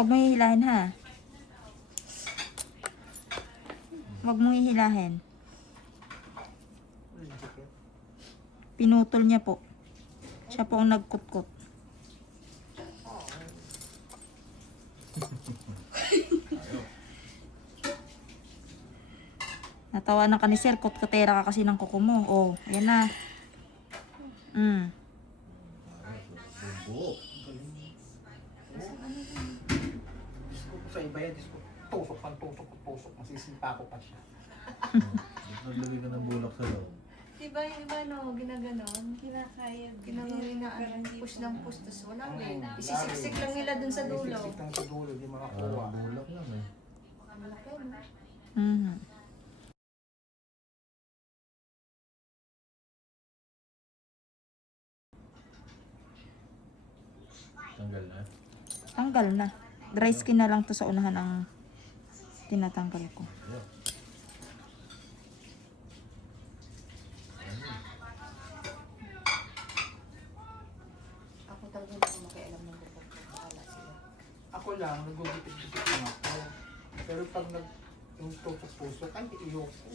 Huwag mo hihilahin ha. Huwag mo hihilahin. Pinutol niya po. Siya po ang nagkutkot. Natawa na ka ni sir, kutkotera ka kasi ng kuko mo. Oh, ayan na. Bubo. Sa iba yan, tusok pang tusok. Masisipa ko pa siya. Naglagay ka ng bulak sa loob. Diba yung iba no, ginaganon, kinakayod, ginaganon na push ng push, tapos wala rin. Isisiksik lang nila dun sa dulo. Isisik lang sa dulo, di makakuha. Bulak lang eh. Malaki no? Mhm. Tanggal na. Tanggal na. Dry skin na lang to sa unahan ang tinatanggal ko. Yeah. Ako talaga hindi ko makialam ng bukod ko. Bahala sila. Ako lang, nagugupit-gupit lang ako. Pero pag yung tusok puso, ay iyo ko.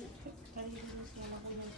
Kalilos na lang ko yung